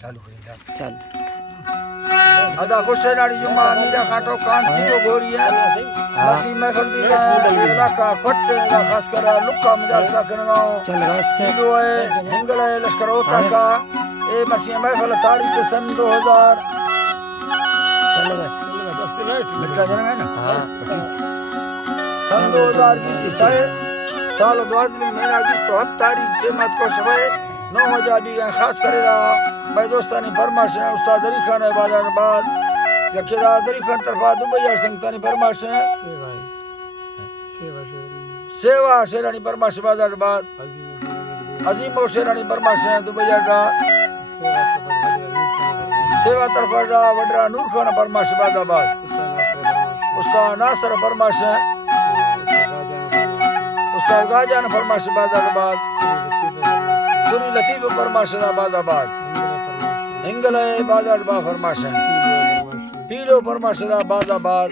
चालू करेगा चल अदा खुशे नाड़ी जुमा मीरा काटो कांसी को गोरिया मसी महफिल दी इलाका कोटे दा खास कर लुक्का मदरसा करनो चल रास्ते जो है हिंगला लश्कर होता का ए मसी महफिल तारीख सन 2000 चलेगा दस्ती राइट लिखा जाएगा ना हां सन 2020 साल 2020 महीना 20 तारीख कीमत को समय 9000 दी खास करेगा मैं दोस्तानी फरमाश है उस्ताद अली खान बाजाराबाद यकेदा अली खान तरफा दुबई संगतानी फरमाश है सेवा शेरानी फरमाश बाजाराबाद अजीम शेरानी फरमाश है दुबई का सेवा तरफा वडरा नूर खान फरमाश बाजाराबाद उस्ताद नासर फरमाश है उस्ताद गाजान फरमाश बाजाराबाद सुनी लतीफ फरमाश बाजाराबाद हिंगला बाजाराबाद फरमाश है पीलो फरमाश बाजाराबाद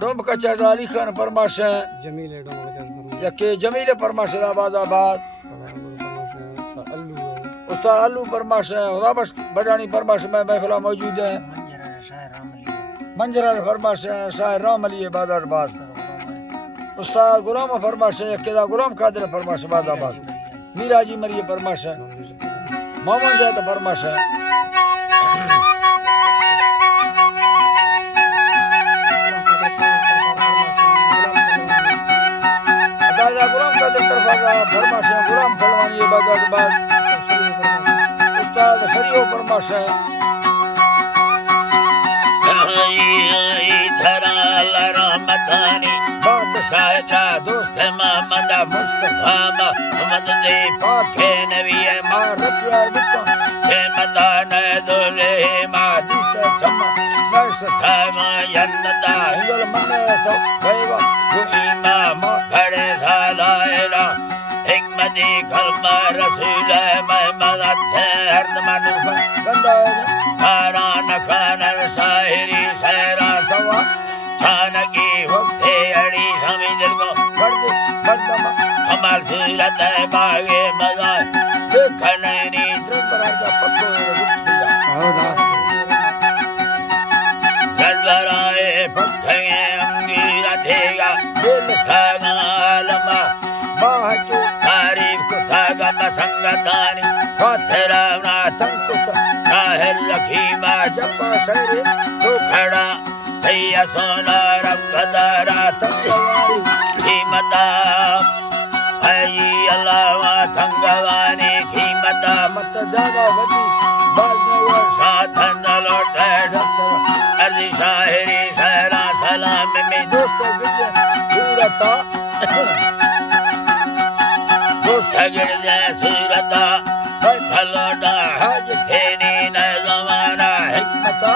डोम कचर अली खान फरमाश है यके जमील फरमाश बाजाराबाद उस्ताद अल्लू फरमाश है खुदाबख्श बडानी फरमाश में महफिल मौजूद है मंजरा फरमाश है शायर राम अली बाजाराबाद उस्ताद गुलाम फरमाश है यकेदा गुलाम कादिर फरमाश बाजाराबाद मीरा जी मरिए फरमाश है मोहम्मद जात फरमाश है दादा गुलाम कादिर तरफा फरमाश है गुलाम फलवानी बाजाराबाद उस्ताद शरीओ फरमाश है सायदा दोस्त मोहम्मद मुस्तफा मोहम्मद दे पाके नबी मारफिया बुका के मदान दोले मादिस चमा नस थामा यन्नदा हिंगल मन तो गएवा जो इमाम खड़े सालाएला हिकमती कलमा रसूल मोहम्मद हर मनु गंदा खाना नखाना शायरी शहरा सवा खानगी होते अड़ी हमें दिल को बढ़ हमार सूरत बागे मजा देखने नी द्रबरार का पक्को गुप्तिया हौदा द्रबराए पक्के अंगीरा देगा दिल खाना लमा बाहचो तारीफ को थागा मसंगतानी पत्थरा ना तंकुस काहर लखीमा जपा शरे तो खड़ा भैया सोना रंगदारा तंगवानी कीमता आई अल्लाह तंगवानी कीमता मत जागा वदी बाजनवर साथन लौटे अर्जी शायरी शहरा सलाम में दोस्त गिरजे सूरता दोस्त गिरजे सूरता फलोड़ा हज खेनी न जमाना हिकमता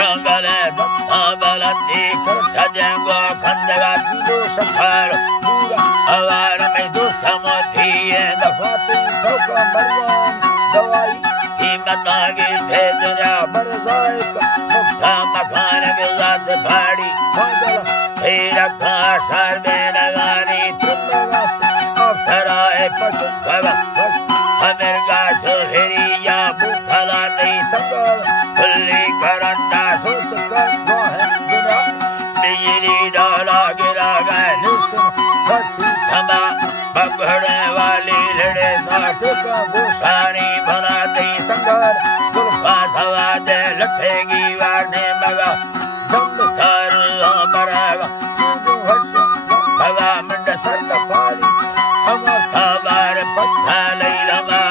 रंगले बलती करता देंगो खंडगा पीलो सफार पूरा आवार में दोस्त मोती है दफाती ठोका मरवान दवाई कीमत आगे भेजा बरसाए मुक्ता मकान बिजात भाड़ी भागला तेरा खासर में लगानी तुमगा अफसराए पचुकवा हमें गाछ फेरिया बुखला नहीं तंगा खुली करंडा सोच कर डाला गिरा गए फंसी थमा पकड़ने वाली लड़े साठ का गोसानी बना दी संघर दुल्हा सवा दे लथेगी वारने मगा दम कर मरागा भगा मंड सर पाली हमर खबर पत्था लई लगा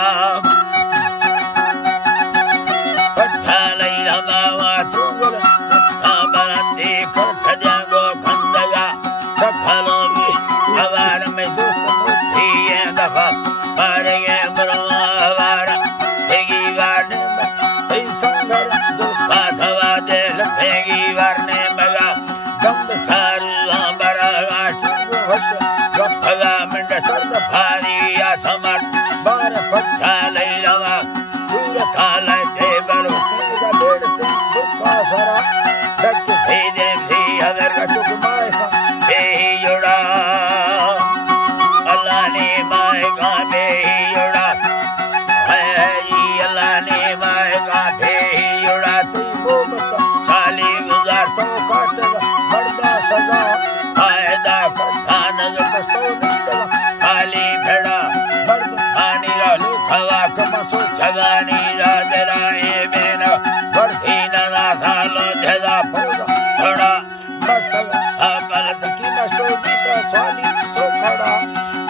पत्था लई लगा वा चुगल बनाती पत्थ जागो खंडगा सखलोगी आवार में दोस्त मुट्ठी है दफा मारेंगे बरवा आवारा तेगी वारने में संघर दुल्हा सवा दे लथेगी वारने मगा दम सारू बरागा चुगो हस गफगा मंड सर्द भारी असमर बार पत्था लई लगा सूरत आले टेबल का डेढ़ से दुल्हा सारा दक्ष भेदे भी अगर का चुक मायका बेही जुड़ा अल्लाह ने मायका बेही जुड़ा है अल्लाह ने जगानी राजराए बेना वर्षी नना सालो जदा पूरा थोड़ा मस्त अपल सकी मस्तो बीता स्वाली सो खड़ा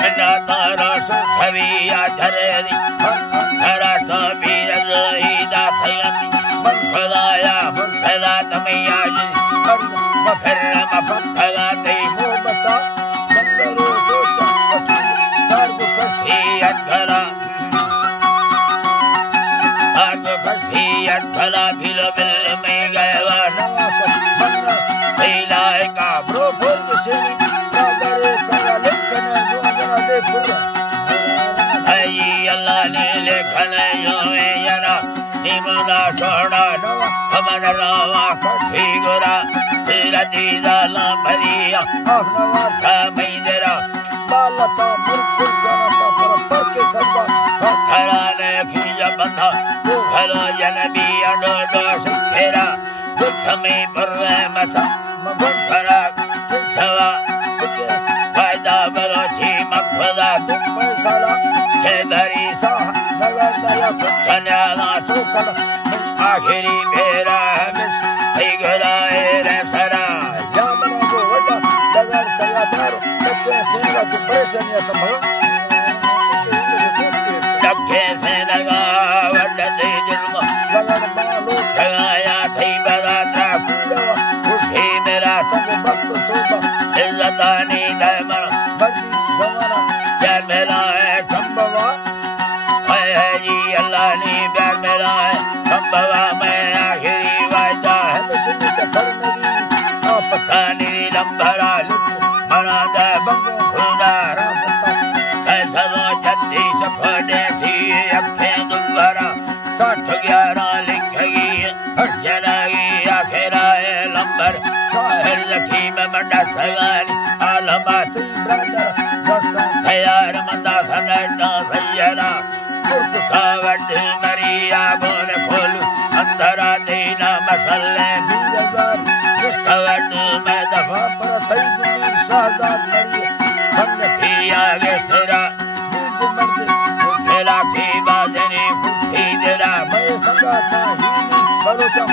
बिना तारा सुखवी आचरेरी हरा सभी रही दाथयती मन खुदाया मुर्सला तमैया जी मफर मफखला ते मोहब्बता संगरो सोचा वकील तार को कसी अटकला अटकला भिलो बिल में गया नवा बन्ना इलाय का ब्रो फुल सेनी कागरे करा लेखन जो जना दे पूरा आई अल्लाह ने लेखन जो याना निमना सोना नवा हमन रावा कठी गोरा तेरा दीदा ला भरिया अपना था मैदरा बालता मुर्कुल जना का पर के खबा खरा ने खिया बंधा हलो जनबी अडो सुखेरा दुख में बर्रे मसा मगन खरा किसवा फायदा बलोची मखदा दुख पैसाला के दरी सा नगर दया कुतन्याला सुकल आखिरी मेरा मिस गला रे सरा जामना को वडा नगर दया दारो तके सेना को परेशानी तम तके सेना वडा दे जुल्म लगन बालो ठगाया थई बराता पूरा उठे मेरा संग भक्त सोबा इज्जतानी दमन बदी जवाना प्यार मेरा है संभवा है जी अल्लाह ने प्यार मेरा है संभवा मैं आखिरी वायदा है सुन्नत करनगी आप खानी लंबरा लिख बना दे बंगो खुदा रामता सैसलो जत्ती सफड़े सी अखें दुबरा 6011 लिखगी हर्षनागी आखिराए लंबर साहिर लखी में मंडा सगानी आलमाती ब्रदर दोस्तों तैयार मंदा सनटा सैयरा कुर्त खावट मरिया बोल खोलू अंदरा देना मसले बीरगर किस्तवट में दफा पर थई गुनी साजाद मरिया हमने पिया गे तेरा बीद मर्द खेला की बाजनी फुटी जरा मैं संगा था ही बलोचा